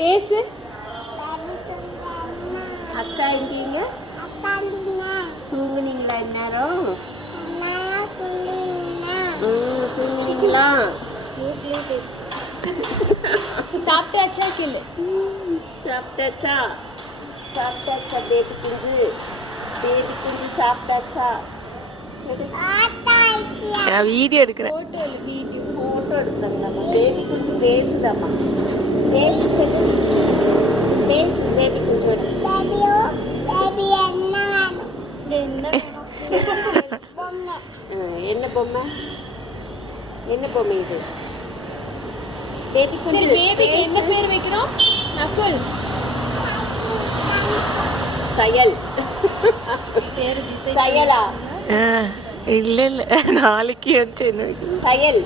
பேசு. அக்கா எங்கீங்க? தூங்குனீங்களா இந்நேரம்? தூங்குனீங்களா? சாப்பிட்டாச்சா கிளு? சாப்பிட்டாச்சா? சாப்பிட்டாச்சா பேபி குஞ்சு? பேபி குஞ்சு சாப்பிட்டாச்சா? வீடியோ எடுக்கிறேன். ஃபோட்டோ எடுக்கிறாங்களாம்மா. பேபி குஞ்சு பேசுதாம்மா. பேசு சொல்லு. பேசு பேபி குஞ்சோட. என்ன பொம்மை? என்ன பொம்மை இது? பேபி குஞ்சு. பேபிக்கு என்ன பேர் வைக்கிறோம்? நகுல். கயல். கயலா? இல்ல நாளைக்கு வச்சு என்ன கயல்.